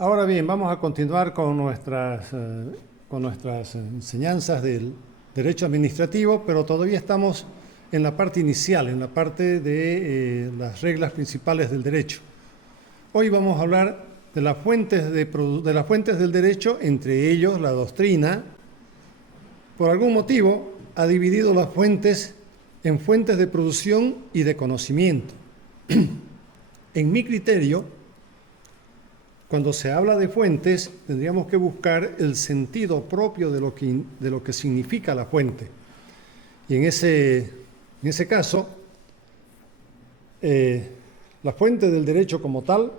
Ahora bien, vamos a continuar con nuestras enseñanzas del derecho administrativo, pero todavía estamos en la parte inicial, en la parte de las reglas principales del derecho. Hoy vamos a hablar de las fuentes del derecho, entre ellos la doctrina. Por algún motivo ha dividido las fuentes en fuentes de producción y de conocimiento. En mi criterio, cuando se habla de fuentes, tendríamos que buscar el sentido propio de lo que significa la fuente. Y en ese caso, la fuente del derecho como tal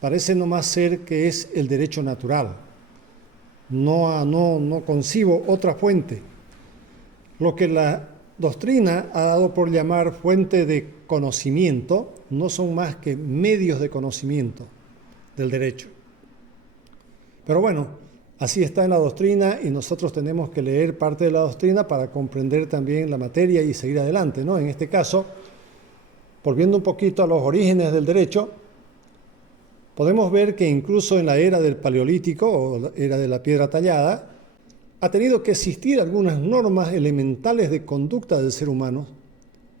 parece nomás ser que es el derecho natural. No concibo otra fuente. Lo que la doctrina ha dado por llamar fuente de conocimiento no son más que medios de conocimiento del derecho. Pero bueno, así está en la doctrina y nosotros tenemos que leer parte de la doctrina para comprender también la materia y seguir adelante, ¿no? En este caso, volviendo un poquito a los orígenes del derecho, podemos ver que incluso en la era del Paleolítico o la era de la piedra tallada, ha tenido que existir algunas normas elementales de conducta del ser humano,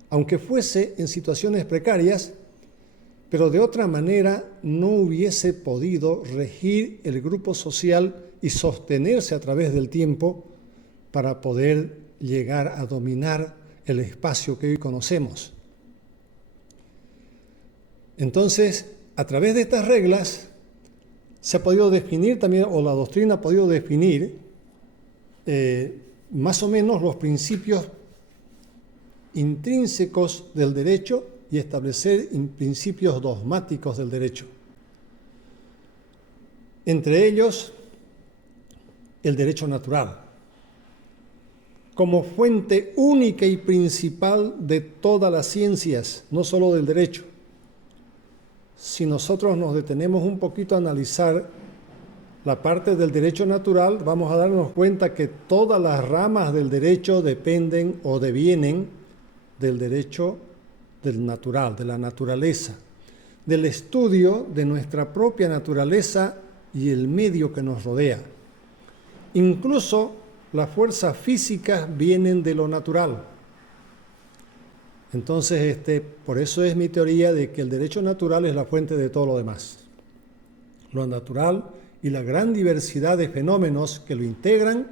aunque fuese en situaciones precarias, pero de otra manera no hubiese podido regir el grupo social y sostenerse a través del tiempo para poder llegar a dominar el espacio que hoy conocemos. Entonces, a través de estas reglas se ha podido definir también, o la doctrina ha podido definir más o menos los principios intrínsecos del derecho y establecer principios dogmáticos del derecho. Entre ellos, el derecho natural, como fuente única y principal de todas las ciencias, no solo del derecho. Si nosotros nos detenemos un poquito a analizar la parte del derecho natural, vamos a darnos cuenta que todas las ramas del derecho dependen o devienen del derecho del natural, de la naturaleza, del estudio de nuestra propia naturaleza y el medio que nos rodea. Incluso las fuerzas físicas vienen de lo natural. Entonces, por eso es mi teoría de que el derecho natural es la fuente de todo lo demás. Lo natural y la gran diversidad de fenómenos que lo integran,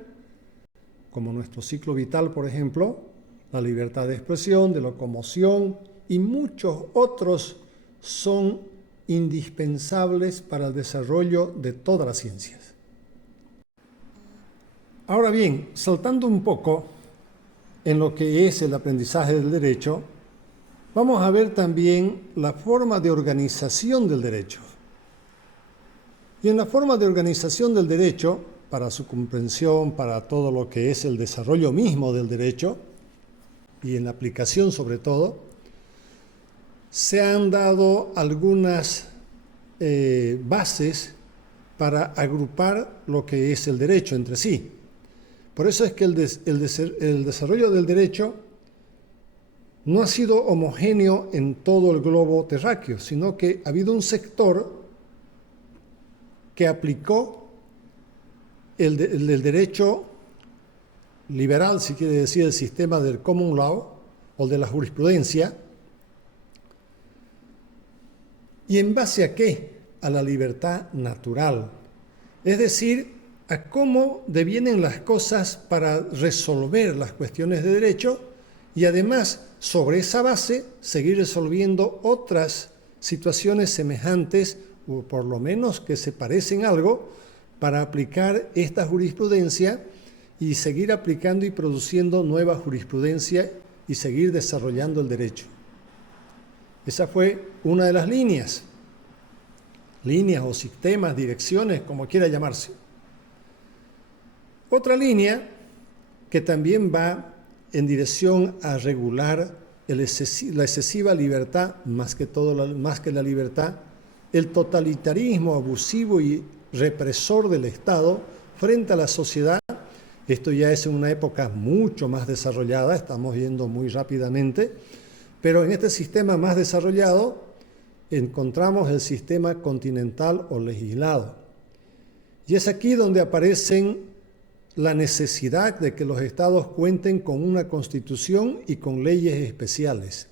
como nuestro ciclo vital, por ejemplo, la libertad de expresión, de locomoción y muchos otros, son indispensables para el desarrollo de todas las ciencias. Ahora bien, saltando un poco en lo que es el aprendizaje del derecho, vamos a ver también la forma de organización del derecho. Y en la forma de organización del derecho, para su comprensión, para todo lo que es el desarrollo mismo del derecho, y en la aplicación sobre todo, se han dado algunas bases para agrupar lo que es el derecho entre sí. Por eso es que el desarrollo del derecho no ha sido homogéneo en todo el globo terráqueo, sino que ha habido un sector que aplicó el derecho liberal, si quiere decir, el sistema del common law o de la jurisprudencia. ¿Y en base a qué? A la libertad natural. Es decir, a cómo devienen las cosas para resolver las cuestiones de derecho y además, sobre esa base, seguir resolviendo otras situaciones semejantes o por lo menos que se parecen algo para aplicar esta jurisprudencia y seguir aplicando y produciendo nueva jurisprudencia y seguir desarrollando el derecho. Esa fue una de las líneas o sistemas, direcciones, como quiera llamarse. Otra línea que también va en dirección a regular la excesiva libertad, más que la libertad, el totalitarismo abusivo y represor del Estado frente a la sociedad. Esto ya es en una época mucho más desarrollada, estamos yendo muy rápidamente, pero en este sistema más desarrollado encontramos el sistema continental o legislado. Y es aquí donde aparecen la necesidad de que los estados cuenten con una constitución y con leyes especiales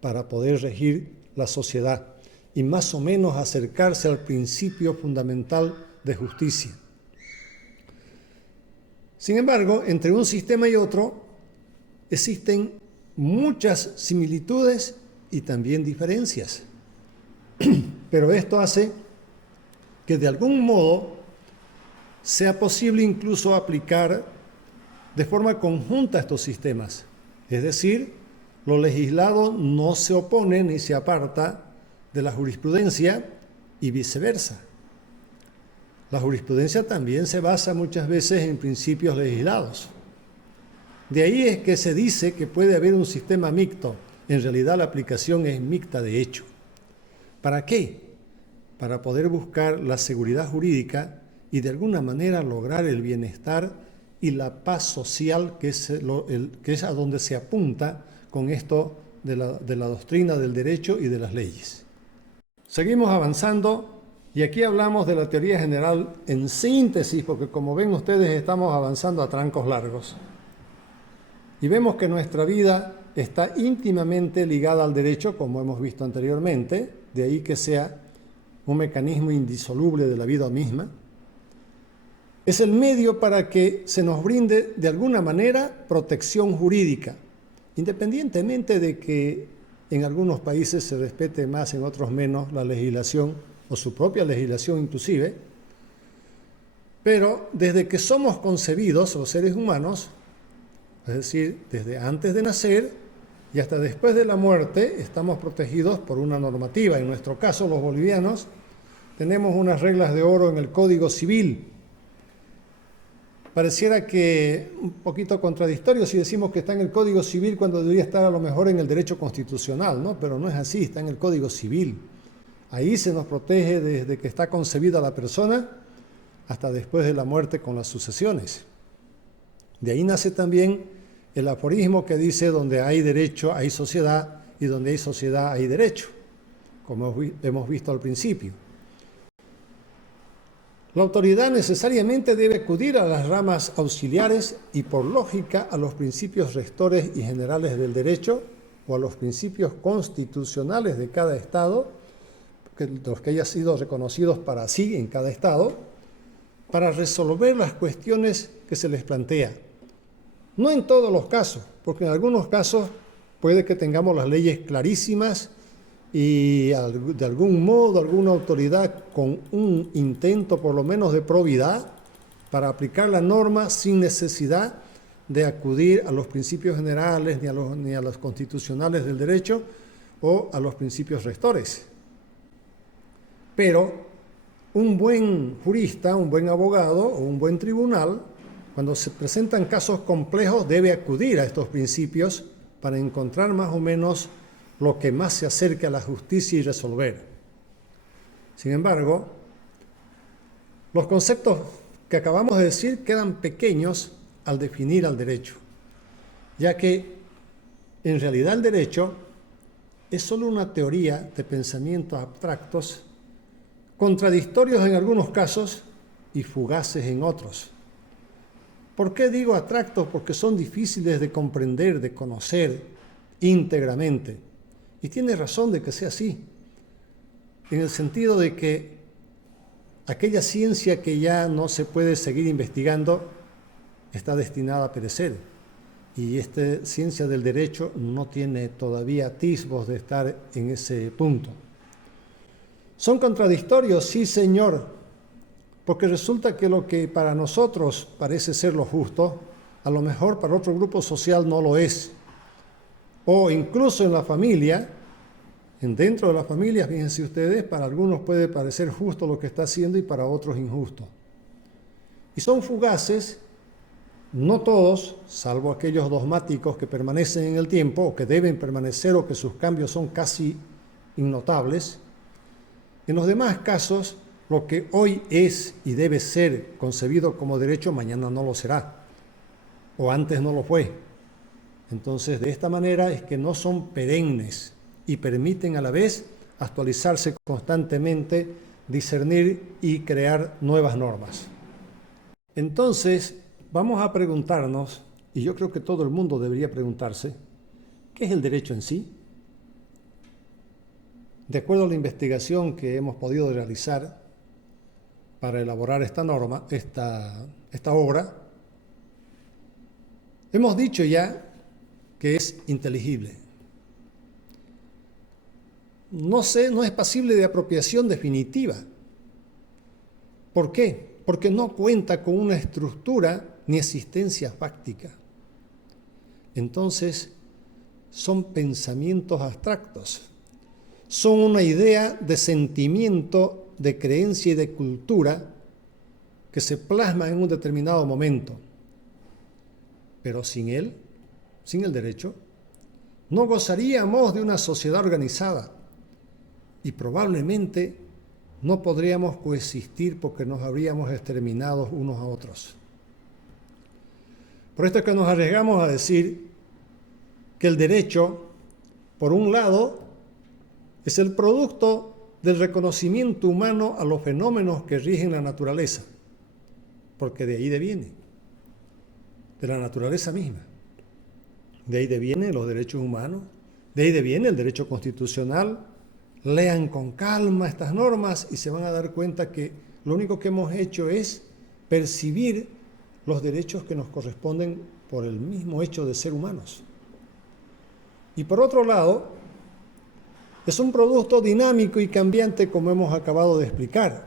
para poder regir la sociedad y más o menos acercarse al principio fundamental de justicia. Sin embargo, entre un sistema y otro existen muchas similitudes y también diferencias. Pero esto hace que de algún modo sea posible incluso aplicar de forma conjunta estos sistemas. Es decir, lo legislado no se opone ni se aparta de la jurisprudencia y viceversa. La jurisprudencia también se basa muchas veces en principios legislados. De ahí es que se dice que puede haber un sistema mixto. En realidad la aplicación es mixta de hecho. ¿Para qué? Para poder buscar la seguridad jurídica y de alguna manera lograr el bienestar y la paz social, que es a donde se apunta con esto de la doctrina del derecho y de las leyes. Seguimos avanzando y aquí hablamos de la teoría general en síntesis, porque como ven ustedes estamos avanzando a trancos largos. Y vemos que nuestra vida está íntimamente ligada al derecho, como hemos visto anteriormente, de ahí que sea un mecanismo indisoluble de la vida misma. Es el medio para que se nos brinde de alguna manera protección jurídica, independientemente de que en algunos países se respete más, en otros menos, la legislación o su propia legislación inclusive. Pero desde que somos concebidos, los seres humanos, es decir, desde antes de nacer y hasta después de la muerte, estamos protegidos por una normativa. En nuestro caso, los bolivianos, tenemos unas reglas de oro en el Código Civil. Pareciera que un poquito contradictorio si decimos que está en el Código Civil cuando debería estar a lo mejor en el derecho constitucional, ¿no? Pero no es así, está en el Código Civil. Ahí se nos protege desde que está concebida la persona hasta después de la muerte con las sucesiones. De ahí nace también el aforismo que dice: donde hay derecho hay sociedad y donde hay sociedad hay derecho, como hemos visto al principio. La autoridad necesariamente debe acudir a las ramas auxiliares y por lógica a los principios rectores y generales del derecho o a los principios constitucionales de cada Estado, los que hayan sido reconocidos para sí en cada Estado, para resolver las cuestiones que se les plantea. No en todos los casos, porque en algunos casos puede que tengamos las leyes clarísimas y de algún modo alguna autoridad con un intento por lo menos de probidad para aplicar la norma sin necesidad de acudir a los principios generales ni a los constitucionales del derecho o a los principios rectores. Pero un buen jurista, un buen abogado o un buen tribunal, cuando se presentan casos complejos, debe acudir a estos principios para encontrar más o menos lo que más se acerque a la justicia y resolver. Sin embargo, los conceptos que acabamos de decir quedan pequeños al definir al derecho, ya que en realidad el derecho es solo una teoría de pensamientos abstractos, contradictorios en algunos casos y fugaces en otros. ¿Por qué digo abstractos? Porque son difíciles de comprender, de conocer íntegramente. Y tiene razón de que sea así, en el sentido de que aquella ciencia que ya no se puede seguir investigando está destinada a perecer. Y esta ciencia del derecho no tiene todavía atisbos de estar en ese punto. ¿Son contradictorios? Sí, señor, porque resulta que lo que para nosotros parece ser lo justo, a lo mejor para otro grupo social no lo es. O incluso en la familia, dentro de la familia, fíjense ustedes, para algunos puede parecer justo lo que está haciendo y para otros injusto. Y son fugaces, no todos, salvo aquellos dogmáticos que permanecen en el tiempo, o que deben permanecer, o que sus cambios son casi innotables. En los demás casos, lo que hoy es y debe ser concebido como derecho, mañana no lo será, o antes no lo fue. Entonces, de esta manera es que no son perennes y permiten a la vez actualizarse constantemente, discernir y crear nuevas normas. Entonces, vamos a preguntarnos, y yo creo que todo el mundo debería preguntarse, ¿qué es el derecho en sí? De acuerdo a la investigación que hemos podido realizar para elaborar esta norma, esta obra, hemos dicho ya que es inteligible. No es pasible de apropiación definitiva. ¿Por qué? Porque no cuenta con una estructura ni existencia fáctica. Entonces, son pensamientos abstractos. Son una idea de sentimiento, de creencia y de cultura que se plasma en un determinado momento. Pero sin él, sin el derecho, no gozaríamos de una sociedad organizada y probablemente no podríamos coexistir porque nos habríamos exterminado unos a otros. Por esto es que nos arriesgamos a decir que el derecho, por un lado, es el producto del reconocimiento humano a los fenómenos que rigen la naturaleza, porque de ahí deviene, de la naturaleza misma. De ahí devienen los derechos humanos, de ahí deviene el derecho constitucional. Lean con calma estas normas y se van a dar cuenta que lo único que hemos hecho es percibir los derechos que nos corresponden por el mismo hecho de ser humanos. Y por otro lado, es un producto dinámico y cambiante, como hemos acabado de explicar,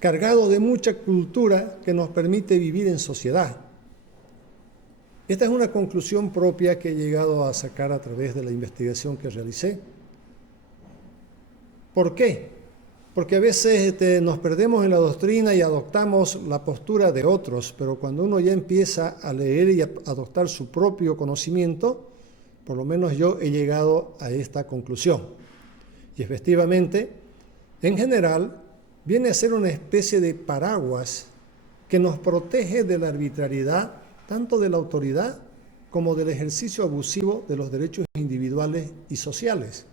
cargado de mucha cultura que nos permite vivir en sociedad. Esta es una conclusión propia que he llegado a sacar a través de la investigación que realicé. ¿Por qué? Porque a veces nos perdemos en la doctrina y adoptamos la postura de otros, pero cuando uno ya empieza a leer y a adoptar su propio conocimiento, por lo menos yo he llegado a esta conclusión. Y efectivamente, en general, viene a ser una especie de paraguas que nos protege de la arbitrariedad, tanto de la autoridad como del ejercicio abusivo de los derechos individuales y sociales.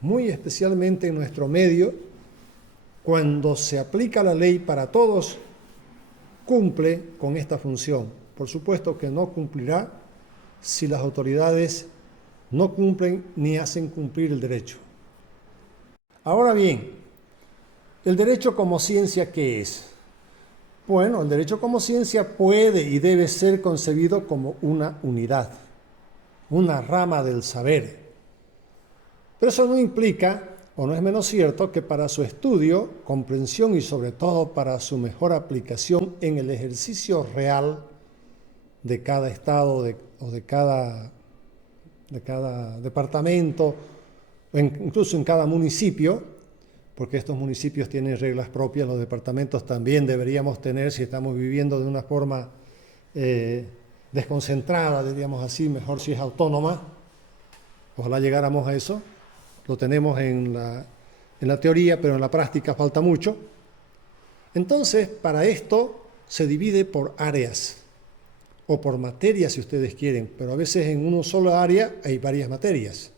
Muy especialmente en nuestro medio, cuando se aplica la ley para todos, cumple con esta función. Por supuesto que no cumplirá si las autoridades no cumplen ni hacen cumplir el derecho. Ahora bien, ¿el derecho como ciencia qué es? Bueno, el derecho como ciencia puede y debe ser concebido como una unidad, una rama del saber. Pero eso no implica, o no es menos cierto, que para su estudio, comprensión y sobre todo para su mejor aplicación en el ejercicio real de cada estado o de cada departamento, incluso en cada municipio, porque estos municipios tienen reglas propias, los departamentos también deberíamos tener, si estamos viviendo de una forma desconcentrada, diríamos así, mejor si es autónoma, ojalá llegáramos a eso. Lo tenemos en la teoría, pero en la práctica falta mucho. Entonces, para esto se divide por áreas o por materias, si ustedes quieren, pero a veces en una sola área hay varias materias.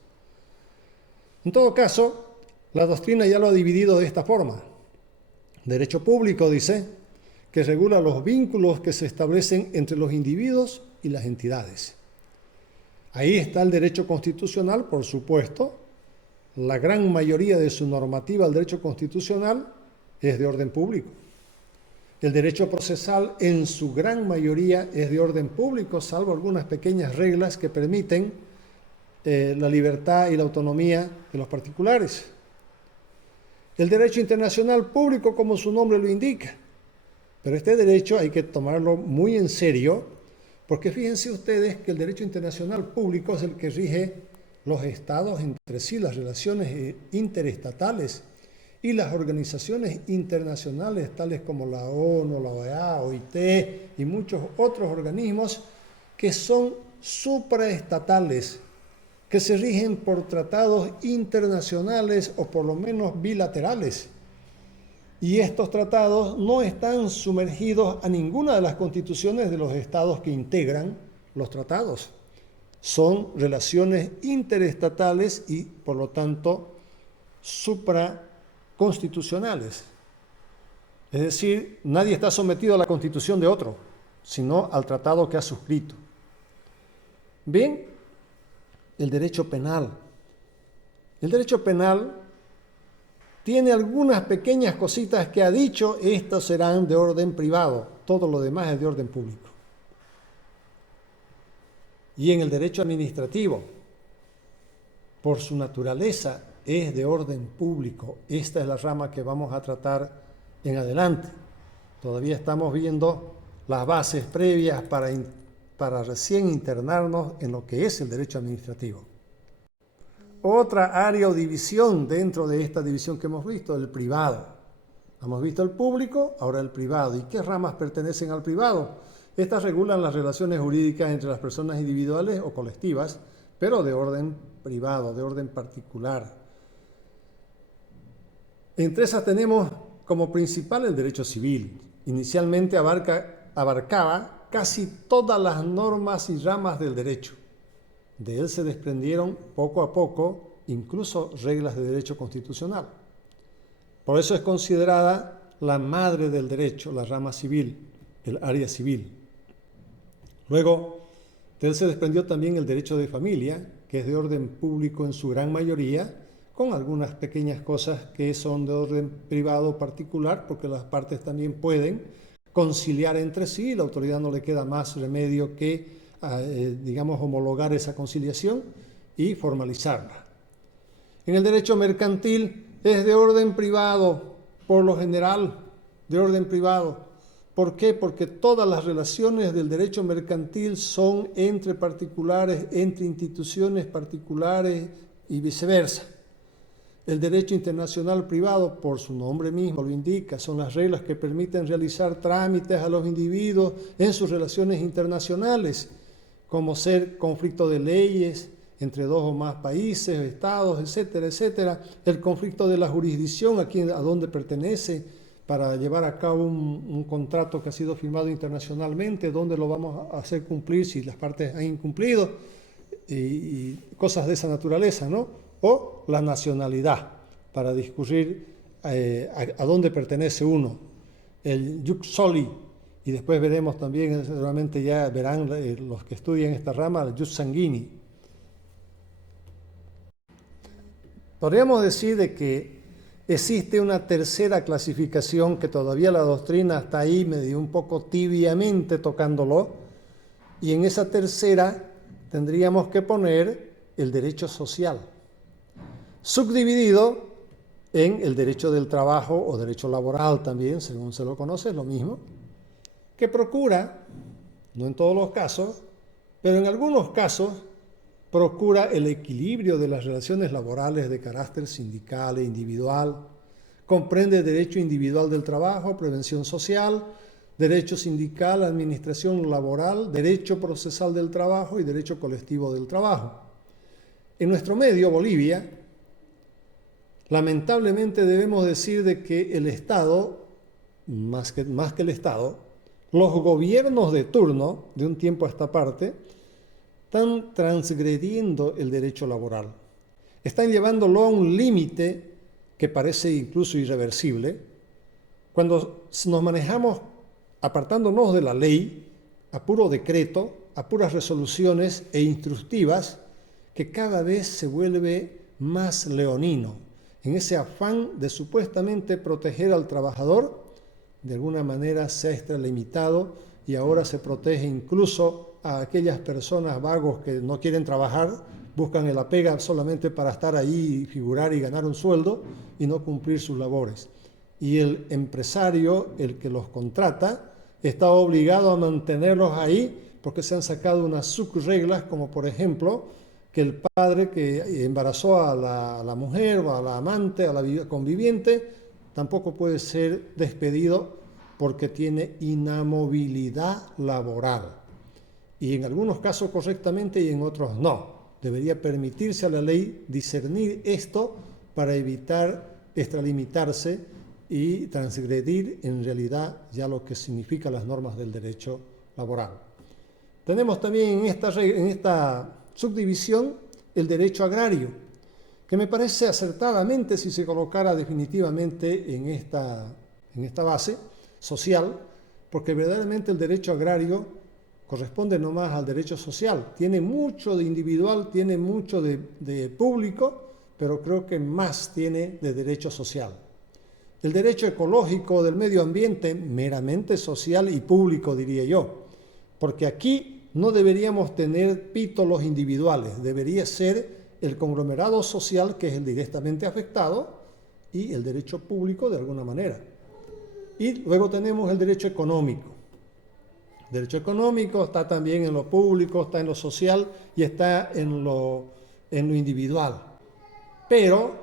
En todo caso, la doctrina ya lo ha dividido de esta forma. Derecho público, dice, que regula los vínculos que se establecen entre los individuos y las entidades. Ahí está el derecho constitucional, por supuesto. La gran mayoría de su normativa, el derecho constitucional, es de orden público. El derecho procesal, en su gran mayoría, es de orden público, salvo algunas pequeñas reglas que permiten la libertad y la autonomía de los particulares. El derecho internacional público, como su nombre lo indica. Pero este derecho hay que tomarlo muy en serio, porque fíjense ustedes que el derecho internacional público es el que rige los estados entre sí, las relaciones interestatales y las organizaciones internacionales, tales como la ONU, la OEA, OIT y muchos otros organismos que son supraestatales, que se rigen por tratados internacionales o por lo menos bilaterales. Y estos tratados no están sumergidos a ninguna de las constituciones de los estados que integran los tratados. Son relaciones interestatales y, por lo tanto, supraconstitucionales. Es decir, nadie está sometido a la constitución de otro, sino al tratado que ha suscrito. Bien, el derecho penal. El derecho penal tiene algunas pequeñas cositas que ha dicho, estas serán de orden privado, todo lo demás es de orden público. Y en el derecho administrativo, por su naturaleza, es de orden público. Esta es la rama que vamos a tratar en adelante. Todavía estamos viendo las bases previas para recién internarnos en lo que es el derecho administrativo. Otra área o división dentro de esta división que hemos visto, el privado. Hemos visto el público, ahora el privado. ¿Y qué ramas pertenecen al privado? Estas regulan las relaciones jurídicas entre las personas individuales o colectivas, pero de orden privado, de orden particular. Entre esas tenemos como principal el derecho civil. Inicialmente abarcaba casi todas las normas y ramas del derecho. De él se desprendieron poco a poco incluso reglas de derecho constitucional. Por eso es considerada la madre del derecho, la rama civil, el área civil. Luego, de él se desprendió también el derecho de familia, que es de orden público en su gran mayoría, con algunas pequeñas cosas que son de orden privado particular, porque las partes también pueden conciliar entre sí, la autoridad no le queda más remedio que, digamos, homologar esa conciliación y formalizarla. En el derecho mercantil es de orden privado, por lo general, de orden privado. ¿Por qué? Porque todas las relaciones del derecho mercantil son entre particulares, entre instituciones particulares y viceversa. El derecho internacional privado, por su nombre mismo lo indica, son las reglas que permiten realizar trámites a los individuos en sus relaciones internacionales, como ser conflicto de leyes entre dos o más países, estados, etcétera, etcétera. El conflicto de la jurisdicción, a dónde pertenece, para llevar a cabo un contrato que ha sido firmado internacionalmente, dónde lo vamos a hacer cumplir si las partes han incumplido, y cosas de esa naturaleza, ¿no? O la nacionalidad, para discurrir a dónde pertenece uno, el jus soli, y después veremos también, seguramente ya verán los que estudian esta rama, el jus sanguini. Podríamos decir de que existe una tercera clasificación que todavía la doctrina está ahí medio un poco tibiamente tocándolo, y en esa tercera tendríamos que poner el derecho social, subdividido en el derecho del trabajo o derecho laboral también, según se lo conoce, es lo mismo, que procura, no en todos los casos, pero en algunos casos, procura el equilibrio de las relaciones laborales de carácter sindical e individual, comprende derecho individual del trabajo, prevención social, derecho sindical, administración laboral, derecho procesal del trabajo y derecho colectivo del trabajo. En nuestro medio, Bolivia, lamentablemente debemos decir de que el Estado, más que el Estado, los gobiernos de turno, de un tiempo a esta parte, están transgrediendo el derecho laboral. Están llevándolo a un límite que parece incluso irreversible. Cuando nos manejamos apartándonos de la ley, a puro decreto, a puras resoluciones e instructivas, que cada vez se vuelve más leonino. En ese afán de supuestamente proteger al trabajador, de alguna manera se ha extralimitado y ahora se protege incluso a aquellas personas vagos que no quieren trabajar, buscan el apega solamente para estar ahí, figurar y ganar un sueldo y no cumplir sus labores. Y el empresario, el que los contrata, está obligado a mantenerlos ahí porque se han sacado unas subreglas, como por ejemplo que el padre que embarazó a la mujer o a la amante, a la conviviente, tampoco puede ser despedido porque tiene inamovilidad laboral. Y en algunos casos correctamente y en otros no. Debería permitirse a la ley discernir esto para evitar extralimitarse y transgredir en realidad ya lo que significan las normas del derecho laboral. Tenemos también en esta subdivisión el derecho agrario, que me parece acertadamente si se colocara definitivamente en esta base social, porque verdaderamente el derecho agrario corresponde nomás al derecho social. Tiene mucho de individual, tiene mucho de público, pero creo que más tiene de derecho social. El derecho ecológico del medio ambiente, meramente social y público, diría yo, porque aquí no deberíamos tener títulos individuales, debería ser el conglomerado social que es el directamente afectado y el derecho público de alguna manera. Y luego tenemos el derecho económico. El derecho económico está también en lo público, está en lo social y está en lo individual. Pero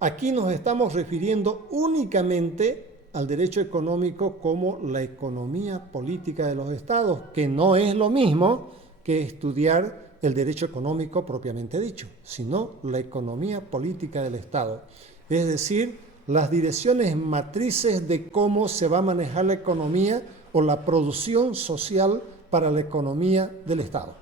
aquí nos estamos refiriendo únicamente al derecho económico como la economía política de los estados, que no es lo mismo que estudiar el derecho económico propiamente dicho, sino la economía política del estado. Es decir, las direcciones matrices de cómo se va a manejar la economía o la producción social para la economía del estado.